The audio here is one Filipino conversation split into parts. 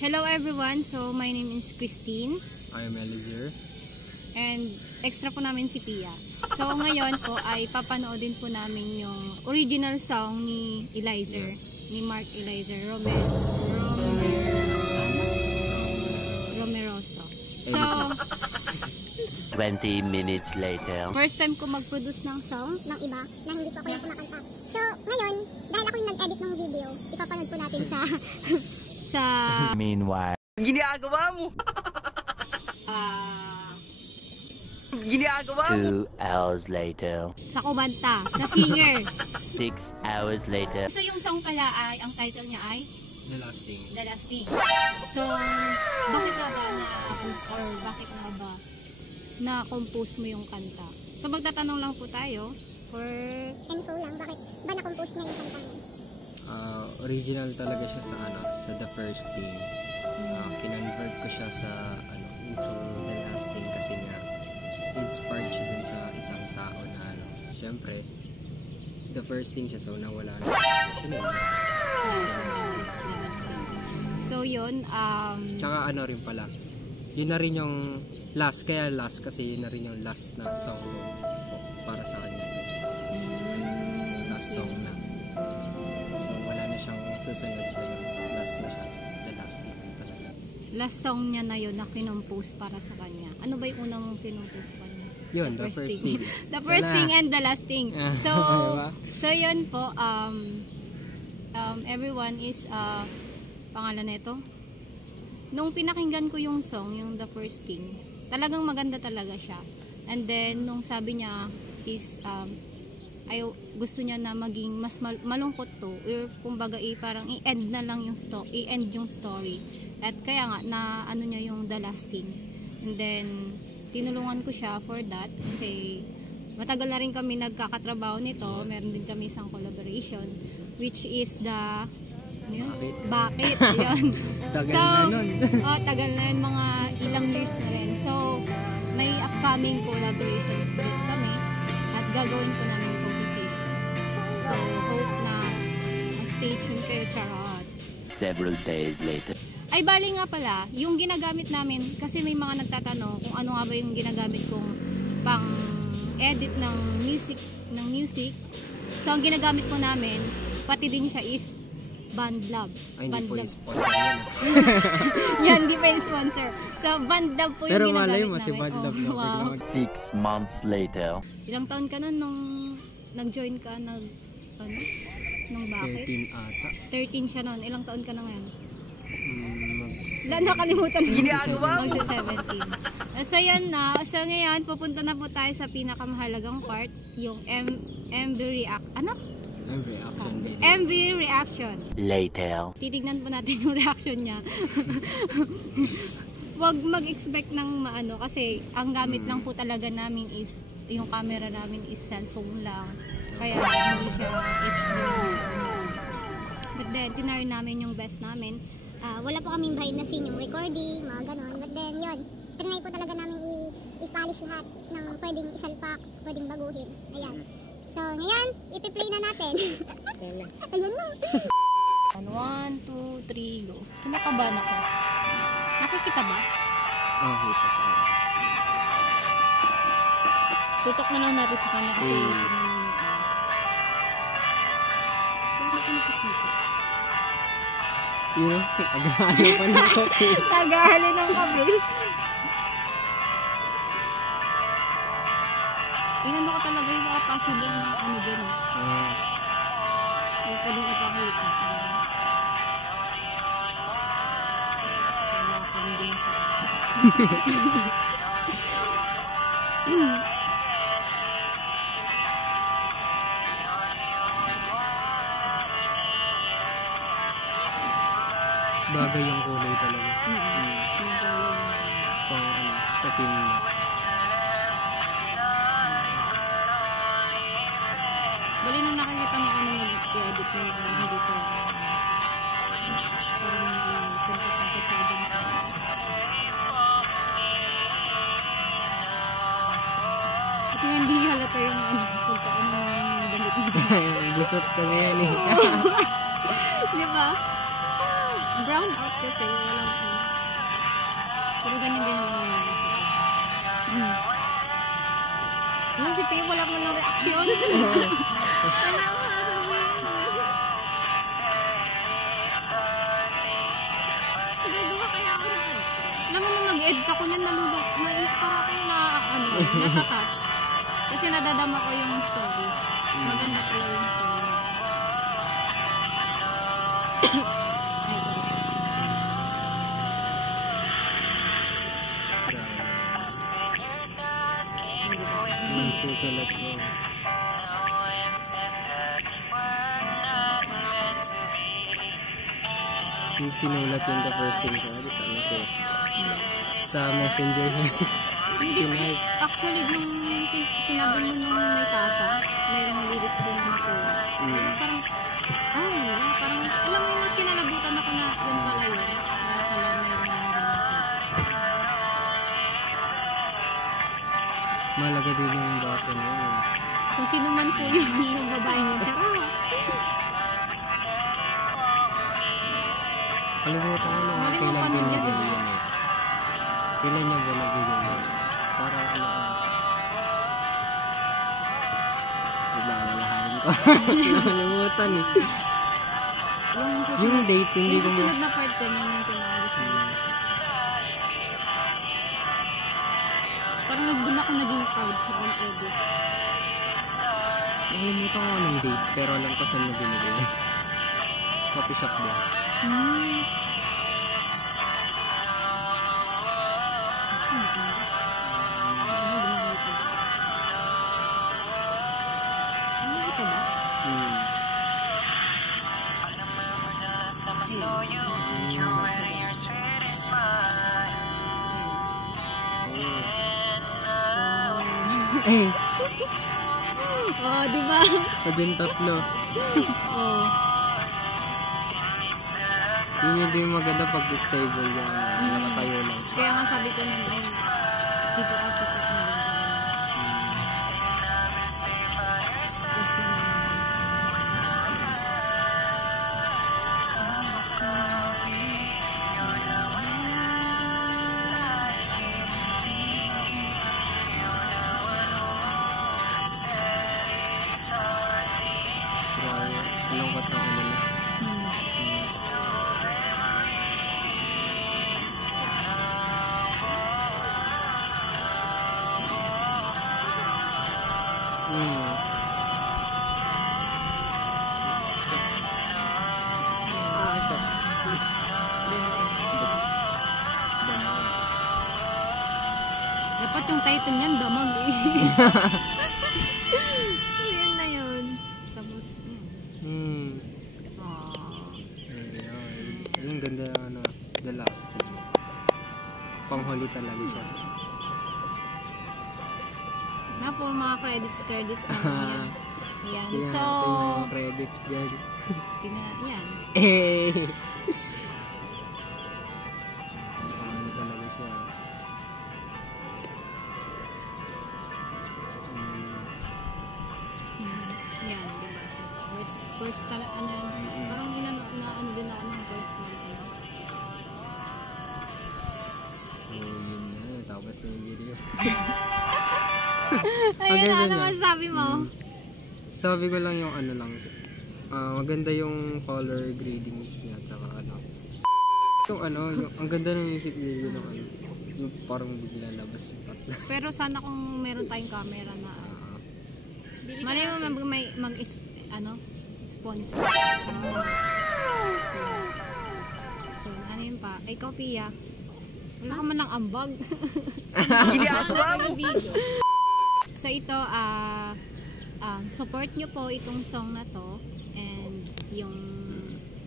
Hello everyone, so my name is Christine. I am Eliezer. And extra po namin si Pia. So ngayon po ay papanoodin po namin yung original song ni Eliezer, ni Mark Eliezer Romeroso. So 20 minutes later. First time ko mag-produce ng song ng iba na hindi po ako yung kumakanta. So ngayon, dahil ako yung nag-edit ng video, ipapanood po natin sa Meanwhile. Ginagawa mo! Ginagawa mo! 2 hours later. Sa kumanta, sa singer. 6 hours later. So yung song pala ay, ang title niya ay The Lasting. The Lasting. So, bakit nga ba na-compose mo yung kanta? So magtatanong lang po tayo for info lang, bakit ba na-compose niya yung kanta niya? Original talaga siya sa The First Thing. Kinonvert ko siya sa into The Lasting kasi nga inspired siya dun sa isang tao na syempre The First Thing siya, so nawala na siya na The Lasting. So yun, tsaka rin pala, yun na rin yung last, kaya last kasi yun na rin yung last na song para sa kanya. Last song na. So wala na siyang susunod na yung last na siya. The Lasting talaga. Last song niya na yun na kinompose para sa kanya. Ano ba yung una mong kinompose pa niya? Yun, The First Thing. The First Thing and The Lasting. So, so yun po, everyone is, pangalan na ito. Nung pinakinggan ko yung song, yung The First Thing, talagang maganda talaga siya. And then, nung sabi niya is, ay gusto niya na maging mas malungkot to, or kumbaga parang i-end na lang yung i-end yung story. At kaya nga, na ano niya yung The Lasting. And then, tinulungan ko siya for that kasi matagal na rin kami nagkakatrabaho nito. Meron din kami isang collaboration which is the Bakit? Yun. Tagal so, na nun. Tagal na yun, mga ilang years na rin. So, may upcoming collaboration ulit kami at gagawin po namin composition. So, hope na mag-stay tuned kayo, charot. Several days later. Ay, bali nga pala, yung ginagamit namin, kasi may mga nagtatanong kung ano nga ba yung ginagamit kong pang-edit ng music. So, ang ginagamit po namin, pati din siya is BandLab. Ay, hindi po yung sponsor yan. Yan, hindi pa yung sponsor. So, BandLab po yung ginagamit namin. Pero malay mo, si BandLab na. Wow. 6 months later. Ilang taon ka nun nung nag-join ka, nung bakit? 13 ata. 13 siya nun. Ilang taon ka na ngayon? Nakalimutan mo. Magsa-17. So yan na. So ngayon, pupunta na po tayo sa pinakamahalagang part, yung MV React. Ano? MV Reaction. Later. Titignan po natin yung reaction niya. Huwag mag-expect ng maano kasi ang gamit lang po talaga namin is, yung camera namin is cellphone lang. Kaya hindi siya HD. But then, tinry namin yung best namin. Wala po kaming behind the scene yung recording, mga ganon. But then yun, trinay po talaga namin i-polish lahat ng pwedeng isalpak, pwedeng baguhin. Ayan. So ngayon, ipi-play na natin. Ayan na. 1, 2, 3, go. Kinakabahan ako. Nakikita ba? Okay pa siya. Tutok na lang natin sa kanya kasi Yun, tagahalo pa ng kape. Tagahalo ng kape. Inano ko talaga yung mga possible na ano din. Yung pwede ko pakita. Bagay yung kulay talaga. Sa team na. Bali nung nakikita mo ka nung nag-edit mo hindi ko parang nai-compete sa dun sa at yung hindi halata yung punta ko ng damit mo. Gusot ka ngayon eh. Di ba? Brown out kasi. Walang ano. Pero ganyan-ganyan lang nangyari sa akin. Alam si Pei, wala mo lang reaksyon. Wala mo sasabihin. Sigagawa kaya ako na ano. Alam mo nung nag-edit ako niyan, para akong natatouch. Kasi nadadama ko yung story. Maganda pala yung story. Ay, sorry. Susulat mo. Yung sinulat yung the first thing ko, sa messenger niya. Hindi, actually, nung sinabi mo nung may tasa, mayroong lyrics doon na nakuha. Parang, parang, alam mo yung kinalabutan ako na yun pala yun. Kaya pala mayroong Malaga din yung bata mo. Kung sino man po yun, yung babae niya. Tsaka, kalimutan ko naman kailan din nabili yun eh. Kailan niya ba nabili yun? Parang alalahanin ko. Nakalimutan eh. Yung date, hindi ko mo. Yung susunod na part yun, yun yung pinakalis mo. Parang nagdun ako naging proud sa own edit. Nakalimutan ko anong date, pero alam ko saan na binili. Coffee shop din. Oh, di ba? Paging tatlo. Oh. Yun yung din maganda pag stable yan. Nakatayo lang. Kaya nga sabi ko nang keep it up at Malungkot na ako nila. Dapat yung title niyan, damag eh. Yan na yun. Tapos, Ang ganda ano, the last thing. Panghuli talaga siya. na po mga credits naman yan. Ayan. Tingnan So, natin yung mga credits dyan. yan. Ano talaga siya. Yan, diba? First talaga, parang inaano din ako ng first one. So, yun na. Tapos na yung video. Ayun na, ano masasabi mo? Sabi ko lang yung ano lang. Maganda yung color gradings niya. Tsaka ano. Yung ano, ang ganda ng music video ng ano. Yung parang bigla labas yung tatlo. Pero sana kung meron tayong camera na malay mo sponsor. So, ano yun pa? Ay, ikaw, Pia. Wala ka man lang ambag. So, ito, support nyo po itong song na to. And, yung,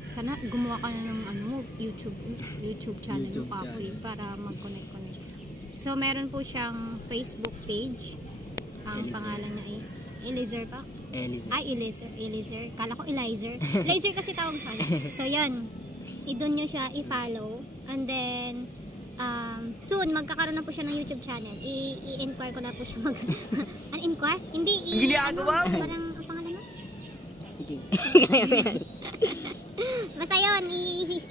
sana gumawa ka na ng YouTube channel mo pa ako para mag-connect. So, meron po siyang Facebook page. Ang pangalan niya is Eliezer pa? Eliezer. Ay, Eliezer. Kala ko Eliezer. Eliezer kasi tawag sa akin. So, yan. I-doon nyo siya i-follow. And then, soon, magkakaroon na po siya ng YouTube channel. I-inquire ko na po siya inquire? Hindi. Parang, ang pangalan mo? Sige. Basta yun,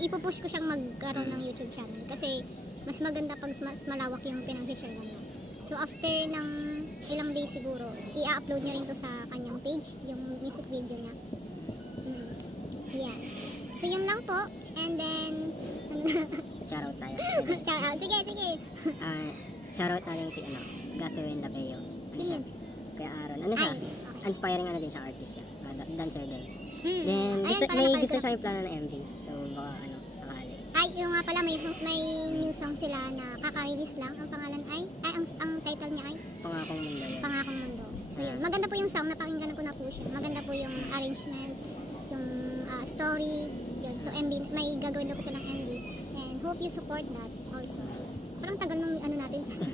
ipupush ko siyang magkaroon ng YouTube channel kasi mas maganda pag mas malawak yung pinag-share niya. So after ng ilang days siguro, i-upload niya rin to sa kanyang page, yung music video niya. Yes. So yun lang po. And then Shoutout tayo. shoutout. Sige. Shoutout natin si Gasoline Lapeo. Sino yun? Kaya Aaron. Ano siya? Ay, okay. Inspiring din siya, artist siya. Dancer din. Hmm. Then, Ayan pala, may napalad gusto ko. siya yung plano ng MV. So, baka sakali. Ay, yung nga pala, may new song sila na kaka-release lang. Ang pangalan ay ang title niya ay Pangakong Mundo yun. Pangakong Mundo. So yun, maganda po yung song, napakinggan ko na po siya. Maganda po yung arrangement, yung story, yun. So MV, may gagawin na po silang MV. And hope you support that also. Parang tagal nung natin kasi.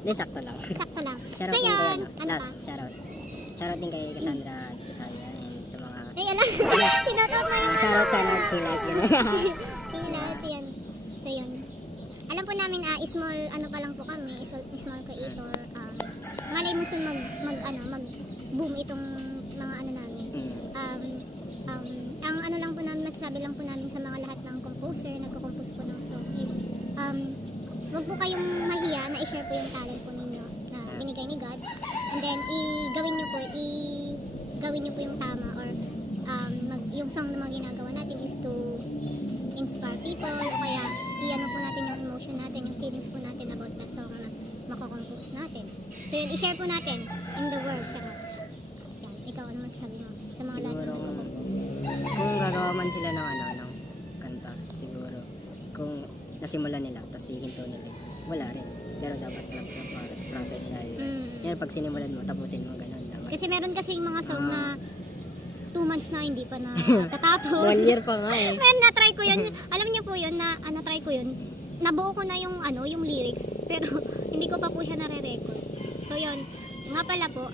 Hindi, sakto lang. Sakto lang. Shoutout So din yun, kay, ano last, pa? shoutout. Shoutout din kay Cassandra Bisaya and sa mga... Ay, alam, sinotot mo yung Shoutout sa mga kilas. Kilas, yan. So yun. Alam po namin, small, pa lang po kami, small creator. Malay mo soon mag-boom itong mga namin. Ang lang po namin, masasabi lang po namin sa mga lahat ng composer, nagko-compose po ng song is, wag po kayong mahiya na i-share po yung talent po ninyo na binigay ni God. And then, gawin nyo po yung tama or yung song na mga ginagawa natin is to inspire people o kaya i-ano po natin yung emotion natin, yung feelings po natin about the song na makakompose natin. So yun, i-share po natin in the world. Charot. Yan, ikaw ano masasabi mo sa mga lahat na nagko-compose? Kung gagawa man sila ng ng kanta, siguro. Kung nasimulan nila, tapos hihinto nila. Wala rin. Pero dapat process siya. Yan, pag sinimulan mo, tapusin mo, ganun. Dapat. Kasi meron kasing mga song na 2 months na hindi pa natatapos. 1 year pa nga eh. Man, na-try ko yun. Alam niyo po yun, na-try ko yun. Nabuo ko na yung lyrics. Pero hindi ko pa po siya nare-record. So yun, nga pala po,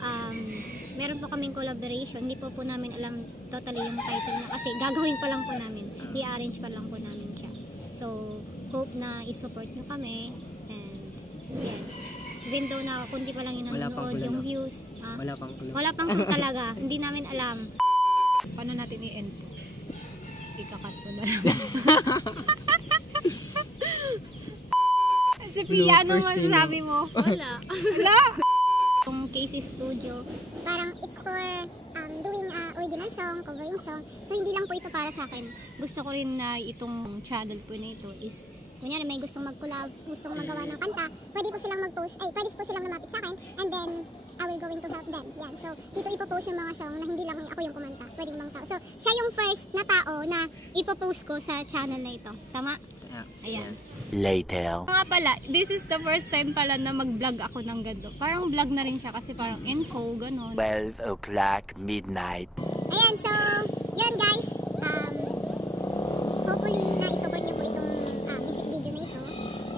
meron po kaming collaboration. Hindi po namin alam totally yung title na kasi gagawin pa lang po namin. I-arrange pa lang po namin siya. So, hope na i-support nyo kami. And yes, even though na kundi pa lang yung nanonood, yung views. Wala pang clue talaga. Hindi namin alam. Paano natin i-end to? Ikakat ko na lang. Si Pia, ano masasabi mo? Wala. Yung Casey Studio, parang it's for doing original song, covering song. So hindi lang po ito para sa akin. Gusto ko rin na itong channel po na ito is Kunyari may gustong mag-collab, gustong magawa ng kanta, pwede po silang mag-post, pwede po silang lumapit sa akin, and then I will going to help them. Yan. So, dito ipopost yung mga song na hindi lang ako yung kumanta, pwede ibang tao. So, siya yung first na tao na ipopost ko sa channel na ito. Tama? Ayan. Later. Nga pala, this is the first time pala na mag-vlog ako ng ganito. Parang vlog na rin siya kasi parang info, ganun. 12 o'clock midnight. Ayan, so, yun guys. Hopefully, na-support niyo po itong music video na ito.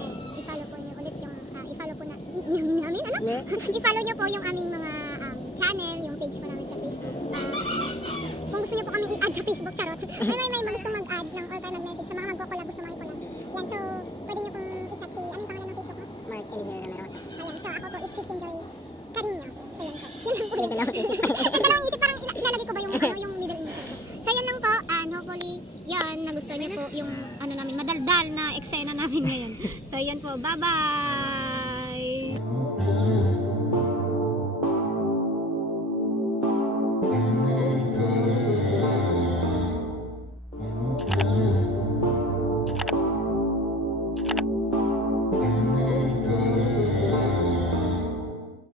And i-follow po niyo ulit yung, i-follow po namin, i-follow niyo po yung aming mga channel, yung page po namin sa Facebook. Kung gusto niyo po kami i-add sa Facebook, charot. May gustong mag-add ng alternate message sa mga magko-collab, gusto mag-collab. Yan, so, pwede niyo pong i-chat si, anong pangalan ng Facebook mo? Mark Elizero Romerosa. Ayan, so ako po is Christian Joy Carino. So, yun po. Yun lang po yun. Dalawang isip, parang ilalagay ko ba yung middle initial ko. So, yun lang po, and hopefully, yan, nagustuhan niyo po yung, namin, madaldal na eksena namin ngayon. So, yan po, bye-bye!